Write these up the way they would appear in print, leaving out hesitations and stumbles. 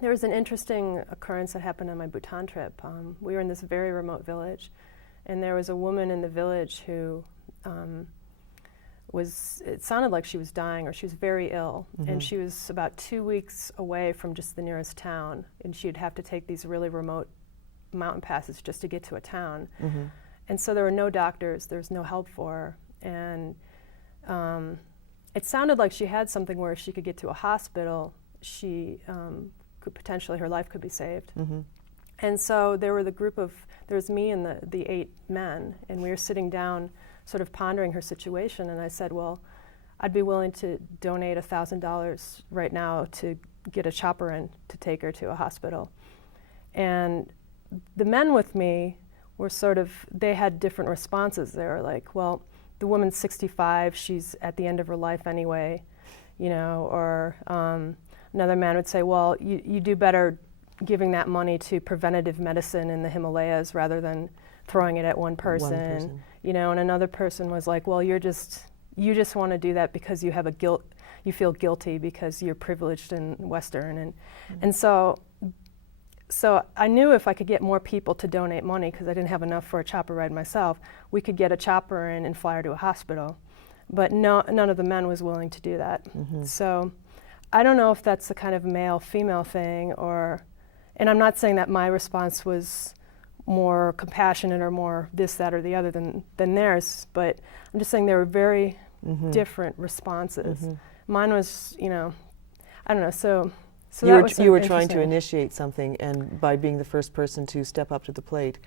There was an interesting occurrence that happened on my Bhutan trip. We were in this very remote village, and there was a woman in the village who it sounded like she was dying, or she was very ill, and she was about 2 weeks away from just the nearest town, and she'd have to take these really remote mountain passes just to get to a town. And so there were no doctors, there was no help for her, and it sounded like she had something where if she could get to a hospital, she could potentially, her life could be saved. And so there was me and the 8 men, and we were sitting down sort of pondering her situation, and I said, well, I'd be willing to donate $1,000 right now to get a chopper in to take her to a hospital. And the men with me were they had different responses. They were like, well, the woman's 65, she's at the end of her life anyway, or another man would say, well, you do better giving that money to preventative medicine in the Himalayas rather than throwing it at one person. And another person was like, well, you just want to do that because you have you feel guilty because you're privileged and Western, and so I knew if I could get more people to donate money, because I didn't have enough for a chopper ride myself, we could get a chopper in and fly her to a hospital. But none of the men was willing to do that. So I don't know if that's the kind of male-female thing, and I'm not saying that my response was more compassionate or more this, that, or the other than theirs, but I'm just saying there were very different responses. Mine was, I don't know, so you were trying to initiate something, and by being the first person to step up to the plate,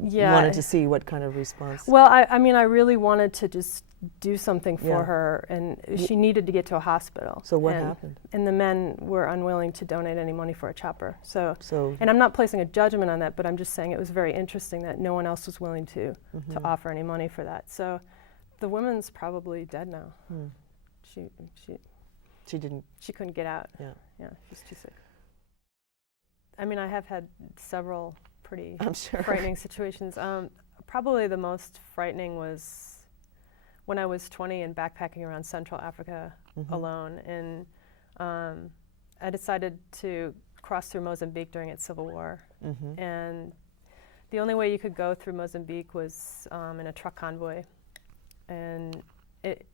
you wanted to see what kind of response. Well, I mean, I really wanted to just do something for her, and she needed to get to a hospital. So what happened? And the men were unwilling to donate any money for a chopper. So and I'm not placing a judgment on that, but I'm just saying it was very interesting that no one else was willing to offer any money for that. So the woman's probably dead now. She couldn't get out. Yeah, she's too sick. I mean, I have had several pretty frightening situations. Probably the most frightening was when I was 20 and backpacking around Central Africa alone, and I decided to cross through Mozambique during its civil war, and the only way you could go through Mozambique was in a truck convoy, and it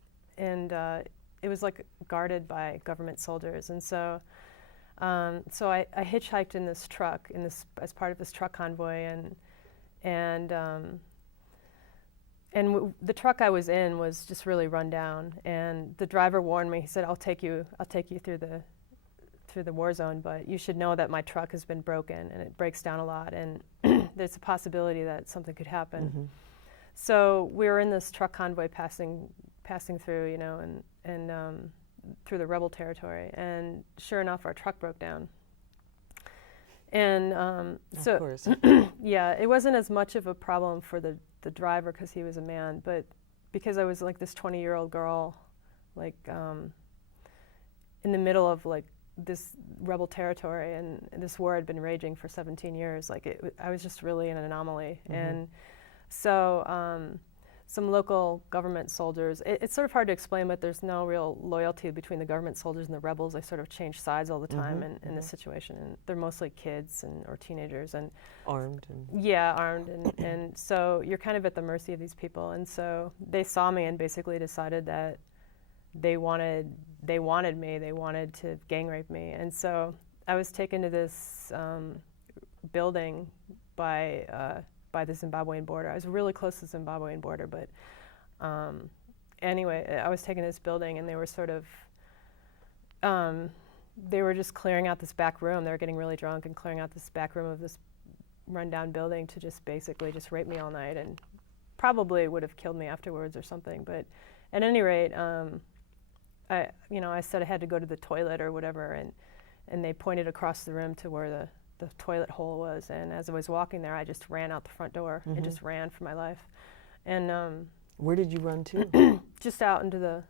was like guarded by government soldiers, and so I hitchhiked in this truck as part of this truck convoy, and the truck I was in was just really run down, and the driver warned me. He said, "I'll take you through the war zone, but you should know that my truck has been broken and it breaks down a lot, and there's a possibility that something could happen." So we were in this truck convoy passing through, and through the rebel territory, and sure enough, our truck broke down. And of course. Yeah, it wasn't as much of a problem for the driver because he was a man, but because I was like this 20-year-old girl, like in the middle of like this rebel territory, and this war had been raging for 17 years. I was just really an anomaly, and so some local government soldiers. It's sort of hard to explain, but there's no real loyalty between the government soldiers and the rebels. They sort of change sides all the time in this situation, and they're mostly kids or teenagers and armed. And so you're kind of at the mercy of these people. And so they saw me and basically decided that they wanted me. They wanted to gang rape me. And so I was taken to this building by the Zimbabwean border. I was really close to the Zimbabwean border, but anyway, I was taken to this building, and they were sort of, they were just clearing out this back room. They were getting really drunk and clearing out this back room of this rundown building to just basically just rape me all night, and probably would have killed me afterwards or something. But at any rate, I said I had to go to the toilet or whatever, and they pointed across the room to where the toilet hole was, and as I was walking there, I just ran out the front door and just ran for my life. And where did you run to? Just out into the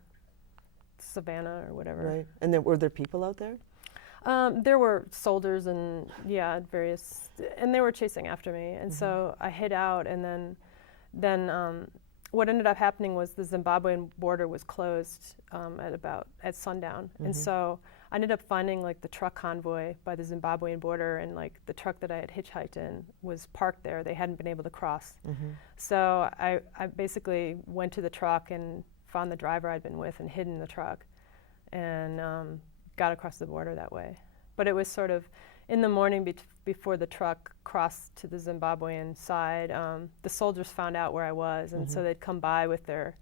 savannah or whatever. Right. And were there people out there? There were soldiers and various, and they were chasing after me. And so I hid out, and then what ended up happening was the Zimbabwean border was closed at sundown, and so I ended up finding like the truck convoy by the Zimbabwean border, and like the truck that I had hitchhiked in was parked there. They hadn't been able to cross. So I basically went to the truck and found the driver I'd been with and hid in the truck, and got across the border that way. But it was sort of in the morning before the truck crossed to the Zimbabwean side. The soldiers found out where I was, and so they'd come by with their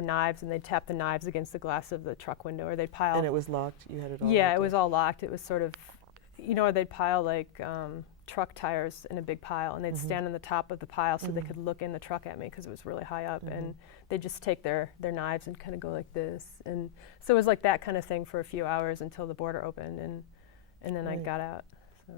knives, and they'd tap the knives against the glass of the truck window, or they'd pile. And it was locked? You had it all Yeah, locked it was up. all locked. It was sort of, or they'd pile like truck tires in a big pile, and they'd stand on the top of the pile so they could look in the truck at me because it was really high up, and they'd just take their knives and kind of go like this. And so it was like that kind of thing for a few hours until the border opened, and then I got out. So.